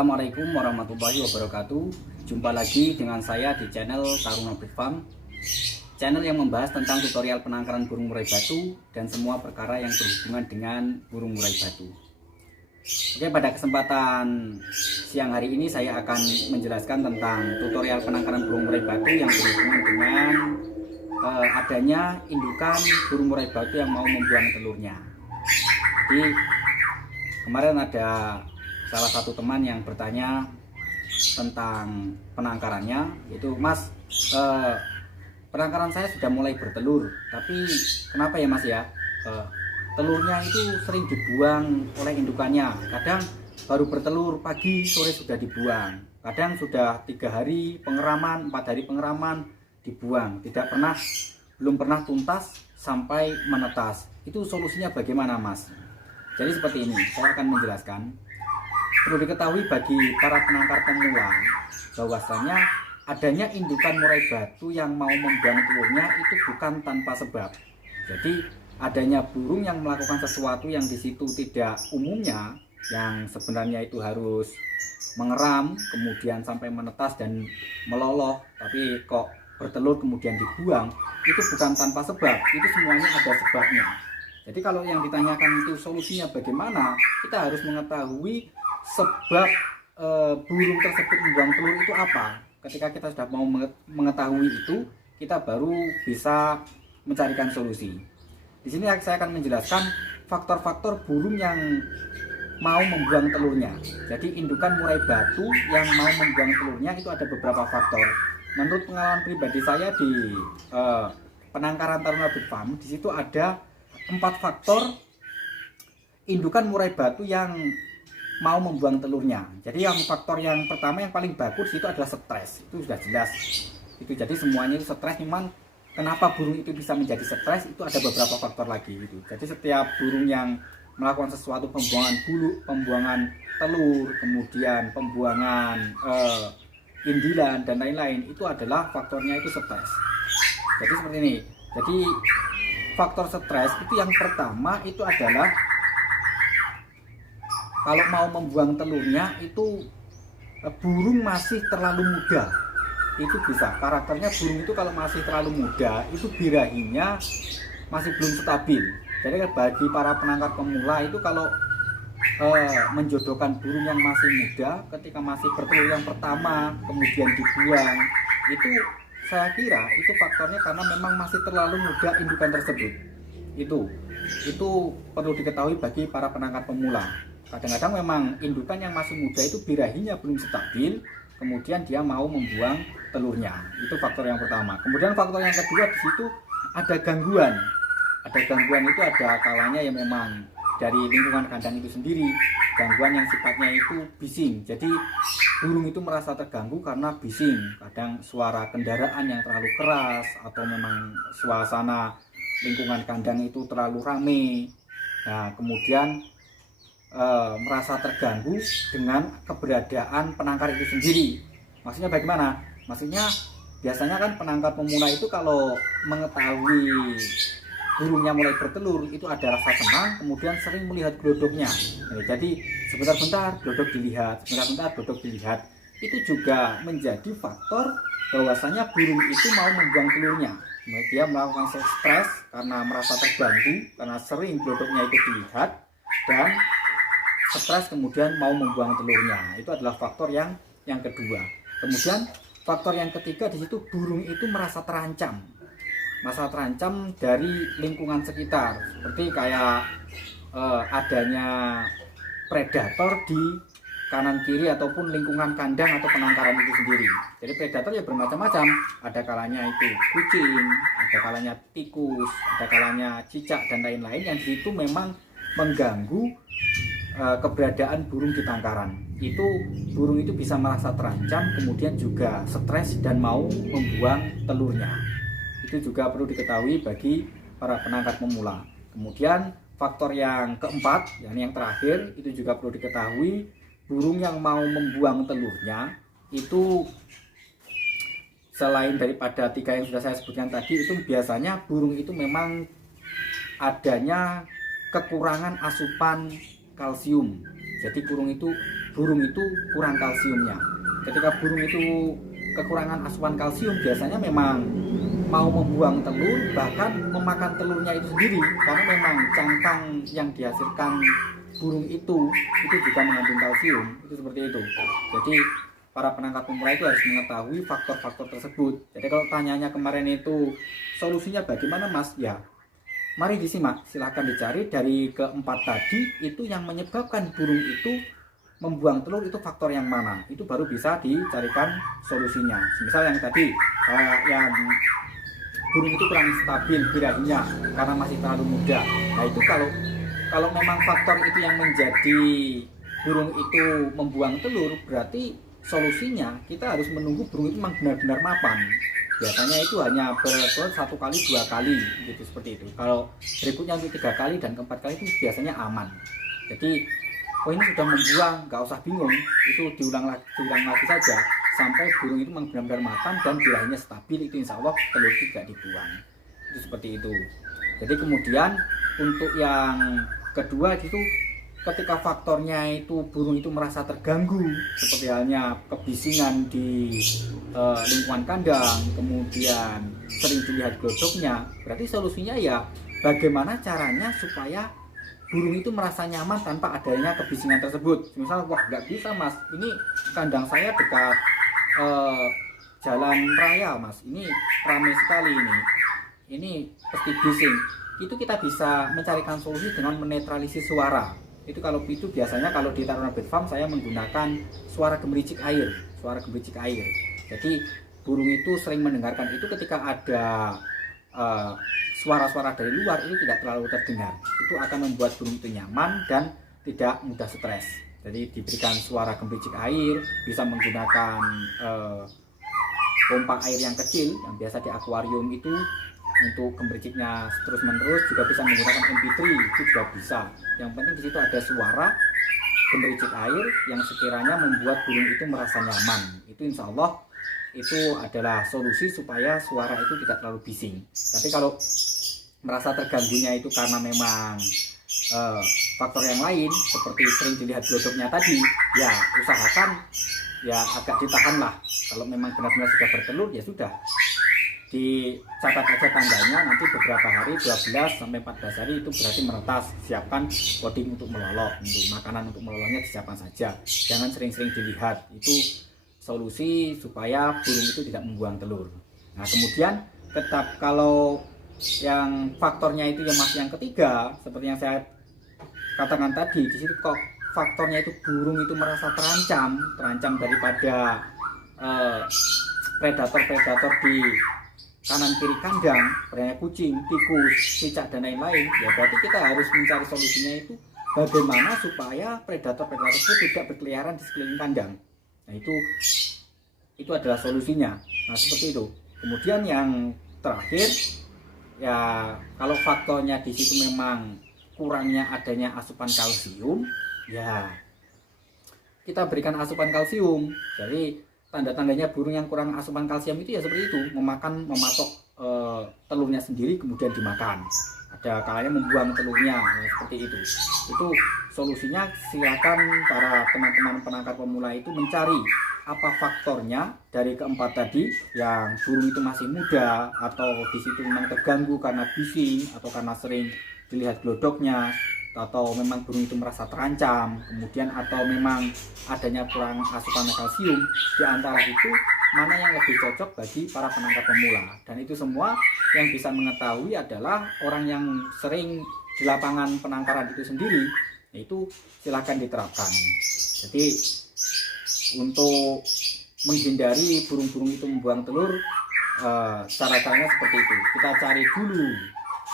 Assalamualaikum warahmatullahi wabarakatuh. Jumpa lagi dengan saya di channel Taruna Bird Farm, channel yang membahas tentang tutorial penangkaran burung murai batu dan semua perkara yang berhubungan dengan burung murai batu. Oke, pada kesempatan siang hari ini saya akan menjelaskan tentang tutorial penangkaran burung murai batu yang berhubungan dengan adanya indukan burung murai batu yang mau membuang telurnya. Jadi kemarin ada salah satu teman yang bertanya tentang penangkarannya, itu Mas, penangkaran saya sudah mulai bertelur, tapi kenapa ya Mas ya, telurnya itu sering dibuang oleh indukannya. Kadang baru bertelur pagi, sore sudah dibuang. Kadang sudah 3 hari pengeraman, 4 hari pengeraman dibuang. Belum pernah tuntas sampai menetas. Itu solusinya bagaimana Mas? Jadi seperti ini, saya akan menjelaskan. Perlu diketahui bagi para penangkar pemula bahwasanya adanya indukan murai batu yang mau membuang telurnya itu bukan tanpa sebab. Jadi adanya burung yang melakukan sesuatu yang di situ tidak umumnya, yang sebenarnya itu harus mengeram kemudian sampai menetas dan meloloh, tapi kok bertelur kemudian dibuang, itu bukan tanpa sebab, itu semuanya ada sebabnya. Jadi kalau yang ditanyakan itu solusinya bagaimana, kita harus mengetahui sebab burung tersebut membuang telur itu apa. Ketika kita sudah mau mengetahui itu, kita baru bisa mencarikan solusi. Di sini saya akan menjelaskan faktor-faktor burung yang mau membuang telurnya. Jadi indukan murai batu yang mau membuang telurnya itu ada beberapa faktor. Menurut pengalaman pribadi saya di penangkaran Taruna Bird Farm, di situ ada 4 faktor indukan murai batu yang mau membuang telurnya. Jadi yang faktor yang pertama yang paling bagus itu adalah stres. Itu sudah jelas. Itu jadi semuanya itu stres. Memang kenapa burung itu bisa menjadi stres itu ada beberapa faktor lagi itu. Jadi setiap burung yang melakukan sesuatu, pembuangan bulu, pembuangan telur, kemudian pembuangan indilan dan lain-lain, itu adalah faktornya itu stres. Jadi seperti ini. Jadi faktor stres itu yang pertama itu adalah kalau mau membuang telurnya itu burung masih terlalu muda. Itu bisa, karakternya burung itu kalau masih terlalu muda itu birahinya masih belum stabil. Jadi bagi para penangkar pemula itu kalau menjodohkan burung yang masih muda ketika masih bertelur yang pertama kemudian dibuang, itu saya kira itu faktornya karena memang masih terlalu muda indukan tersebut. Itu perlu diketahui bagi para penangkar pemula. Kadang-kadang memang indukan yang masih muda itu birahinya belum stabil, kemudian dia mau membuang telurnya. Itu faktor yang pertama. Kemudian faktor yang kedua, di situ ada gangguan. Ada gangguan itu ada kalanya yang memang dari lingkungan kandang itu sendiri, gangguan yang sifatnya itu bising. Jadi burung itu merasa terganggu karena bising. Kadang suara kendaraan yang terlalu keras atau memang suasana lingkungan kandang itu terlalu ramai. Nah, kemudian merasa terganggu dengan keberadaan penangkar itu sendiri. Maksudnya bagaimana? Maksudnya biasanya kan penangkar pemula itu kalau mengetahui burungnya mulai bertelur itu ada rasa senang, kemudian sering melihat glodoknya. Jadi sebentar-bentar glodok dilihat, sebentar-bentar glodok dilihat. Itu juga menjadi faktor bahwasanya burung itu mau membuang telurnya. Dia melakukan stres karena merasa terganggu, karena sering glodoknya itu dilihat, dan stres kemudian mau membuang telurnya. Itu adalah faktor yang kedua. Kemudian faktor yang ketiga, di situ burung itu merasa terancam. Merasa terancam dari lingkungan sekitar. Seperti kayak adanya predator di kanan kiri ataupun lingkungan kandang atau penangkaran itu sendiri. Jadi predator ya bermacam-macam. Ada kalanya itu kucing, ada kalanya tikus, ada kalanya cicak dan lain-lain yang di situ memang mengganggu keberadaan burung di tangkaran. Itu burung itu bisa merasa terancam, kemudian juga stres dan mau membuang telurnya. Itu juga perlu diketahui bagi para penangkar pemula. Kemudian faktor yang keempat, yang terakhir, itu juga perlu diketahui, burung yang mau membuang telurnya itu selain daripada 3 yang sudah saya sebutkan tadi, itu biasanya burung itu memang adanya kekurangan asupan kalsium. Jadi burung burung itu kurang kalsiumnya. Ketika burung itu kekurangan asupan kalsium, biasanya memang mau membuang telur, bahkan memakan telurnya itu sendiri, karena memang cangkang yang dihasilkan burung itu juga mengandung kalsium. Itu seperti itu. Jadi para penangkap pemula itu harus mengetahui faktor-faktor tersebut. Jadi kalau tanyanya kemarin itu solusinya bagaimana Mas, ya mari disimak, silahkan dicari dari keempat tadi itu yang menyebabkan burung itu membuang telur itu faktor yang mana, itu baru bisa dicarikan solusinya. Misal yang tadi yang burung itu kurang stabil birahinya karena masih terlalu muda. Nah itu kalau memang faktor itu yang menjadi burung itu membuang telur, berarti solusinya kita harus menunggu burung itu memang benar-benar mapan. Biasanya itu hanya bertelur 1 kali 2 kali gitu, seperti itu. Kalau berikutnya untuk 3 kali dan keempat kali itu biasanya aman. Jadi ini sudah membuang, nggak usah bingung, itu diulang lagi saja sampai burung itu memang benar-benar mapan dan birahinya stabil, itu insya Allah telur tidak dibuang. Itu seperti itu. Jadi kemudian untuk yang kedua itu ketika faktornya itu burung itu merasa terganggu, seperti halnya kebisingan di lingkungan kandang, kemudian sering dilihat glodoknya, berarti solusinya ya bagaimana caranya supaya burung itu merasa nyaman tanpa adanya kebisingan tersebut. Misal, wah nggak bisa Mas, ini kandang saya dekat jalan raya Mas, ini ramai sekali ini pasti bising. Itu kita bisa mencarikan solusi dengan menetralisir suara. Itu kalau itu biasanya kalau di Taruna Bird Farm saya menggunakan suara gemericik air. Jadi burung itu sering mendengarkan itu ketika ada suara-suara dari luar itu tidak terlalu terdengar. Itu akan membuat burung itu nyaman dan tidak mudah stres. Jadi diberikan suara gemericik air, bisa menggunakan pompa air yang kecil yang biasa di akuarium itu untuk gemericiknya terus menerus, juga bisa menggunakan MP3 itu juga bisa. Yang penting di situ ada suara gemericik air yang sekiranya membuat burung itu merasa nyaman. Itu insya Allah itu adalah solusi supaya suara itu tidak terlalu bising. Tapi kalau merasa terganggunya itu karena memang faktor yang lain seperti sering dilihat glodoknya tadi, ya usahakan ya agak ditahan lah. Kalau memang benar-benar sudah bertelur ya sudah dicatat aja tanggalnya, nanti beberapa hari 12 sampai 14 hari itu berarti menetas, siapkan coding untuk melolok, untuk makanan untuk meloloknya disiapkan saja, jangan sering-sering dilihat. Itu solusi supaya burung itu tidak membuang telur. Nah kemudian tetap kalau yang faktornya itu yang masih yang ketiga, seperti yang saya katakan tadi, di situ kok faktornya itu burung itu merasa terancam daripada predator-predator di kanan kiri kandang, seperti kucing, tikus, cicak dan lain-lain. Ya berarti kita harus mencari solusinya itu bagaimana supaya predator-predator itu tidak berkeliaran di sekeliling kandang. Nah itu adalah solusinya. Nah seperti itu. Kemudian yang terakhir ya kalau faktornya di situ memang kurangnya adanya asupan kalsium, ya kita berikan asupan kalsium. Jadi tanda-tandanya burung yang kurang asupan kalsium itu ya seperti itu, mematok telurnya sendiri kemudian dimakan. Ada kalanya membuang telurnya, ya, seperti itu. Itu solusinya silakan para teman-teman penangkar pemula itu mencari apa faktornya dari keempat tadi, yang burung itu masih muda atau di situ memang terganggu karena bising atau karena sering dilihat glodoknya, atau memang burung itu merasa terancam, kemudian atau memang adanya kurang asupan kalsium. Di antara itu mana yang lebih cocok bagi para penangkap pemula, dan itu semua yang bisa mengetahui adalah orang yang sering di lapangan penangkaran itu sendiri. Itu silahkan diterapkan. Jadi untuk menghindari burung-burung itu membuang telur, cara-caranya seperti itu. Kita cari dulu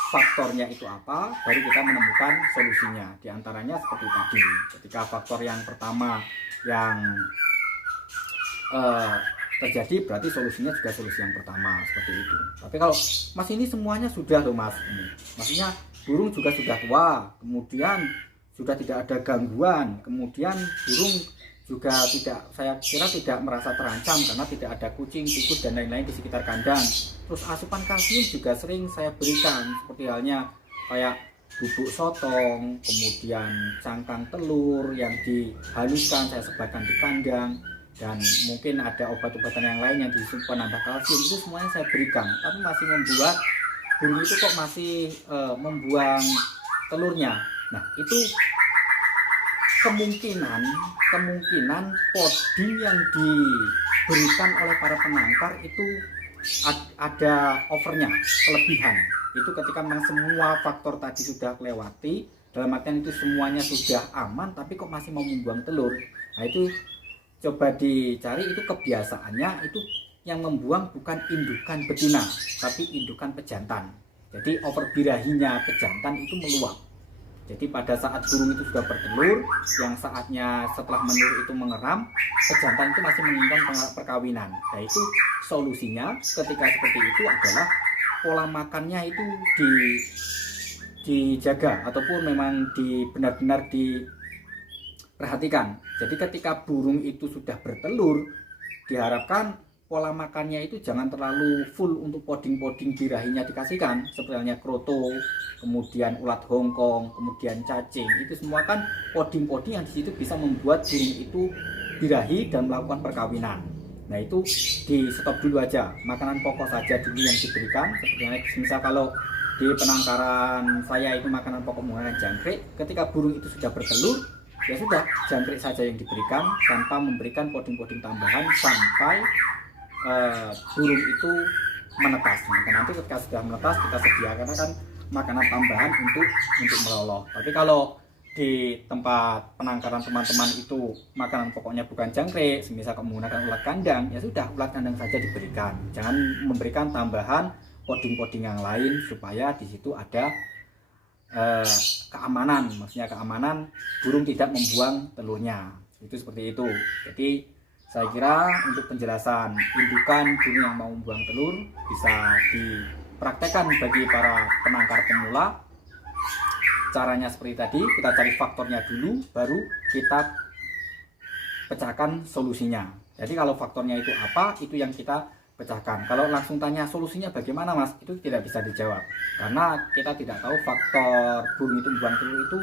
faktornya itu apa, baru kita menemukan solusinya. Di antaranya seperti tadi, ketika faktor yang pertama yang terjadi, berarti solusinya juga solusi yang pertama, seperti itu. Tapi kalau Mas ini semuanya sudah loh Mas, maksudnya burung juga sudah tua, kemudian sudah tidak ada gangguan, kemudian burung juga saya kira tidak merasa terancam karena tidak ada kucing, tikus dan lain-lain di sekitar kandang. Terus asupan kalsium juga sering saya berikan, seperti halnya kayak bubuk sotong, kemudian cangkang telur yang dihaluskan saya sebarkan di kandang, dan mungkin ada obat-obatan yang lain yang disimpan penambah kalsium, itu semuanya saya berikan, tapi masih membuat burung itu kok masih membuang telurnya. Nah, itu kemungkinan poding yang diberikan oleh para penangkar itu ada overnya, kelebihan. Itu ketika memang semua faktor tadi sudah kelewati, dalam artian itu semuanya sudah aman, tapi kok masih mau membuang telur. Nah, itu coba dicari, itu kebiasaannya itu yang membuang bukan indukan betina, tapi indukan pejantan. Jadi over birahinya pejantan itu meluap. Jadi pada saat burung itu sudah bertelur, yang saatnya setelah menelur itu mengeram, pejantan itu masih menginginkan perkawinan. Nah, itu solusinya ketika seperti itu adalah pola makannya itu dijaga ataupun memang benar-benar diperhatikan. Jadi ketika burung itu sudah bertelur, diharapkan pola makannya itu jangan terlalu full untuk poding-poding birahinya dikasihkan, seperti halnya kroto, kemudian ulat Hongkong, kemudian cacing. Itu semua kan poding-poding yang di situ bisa membuat burung itu birahi dan melakukan perkawinan. Nah, itu di stop dulu aja, makanan pokok saja dulu yang diberikan. Seperti misal kalau di penangkaran saya itu makanan pokok menggunakan jangkrik, ketika burung itu sudah bertelur, ya sudah jangkrik saja yang diberikan tanpa memberikan poding-poding tambahan sampai burung itu menetas. Nah, nanti ketika sudah menetas kita sediakan kan makanan tambahan untuk meloloh. Tapi kalau di tempat penangkaran teman-teman itu makanan pokoknya bukan jangkrik, semisal menggunakan ulat kandang, ya sudah ulat kandang saja diberikan. Jangan memberikan tambahan poding-poding yang lain supaya di situ ada keamanan, maksudnya keamanan burung tidak membuang telurnya. Itu seperti itu. Jadi saya kira untuk penjelasan indukan burung yang mau membuang telur bisa dipraktekkan bagi para penangkar pemula. Caranya seperti tadi, kita cari faktornya dulu, baru kita pecahkan solusinya. Jadi kalau faktornya itu apa, itu yang kita pecahkan. Kalau langsung tanya solusinya bagaimana mas, itu tidak bisa dijawab. Karena kita tidak tahu faktor burung itu membuang telur itu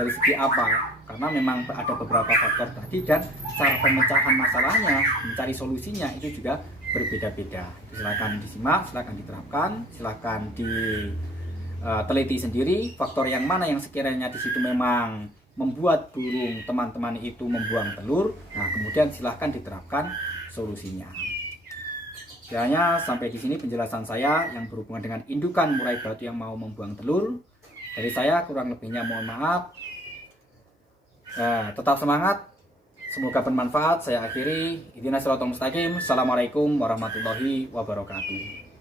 dari segi apa. Karena memang ada beberapa faktor tadi, dan cara pemecahan masalahnya, mencari solusinya itu juga berbeda-beda. Silakan disimak, silakan diterapkan, silakan teliti sendiri faktor yang mana yang sekiranya di situ memang membuat burung teman-teman itu membuang telur. Nah, kemudian silahkan diterapkan solusinya. Kiranya sampai di sini penjelasan saya yang berhubungan dengan indukan murai batu yang mau membuang telur. Dari saya kurang lebihnya mohon maaf. Tetap semangat. Semoga bermanfaat. Saya akhiri. Ihdinas siratal mustaqim. Assalamualaikum warahmatullahi wabarakatuh.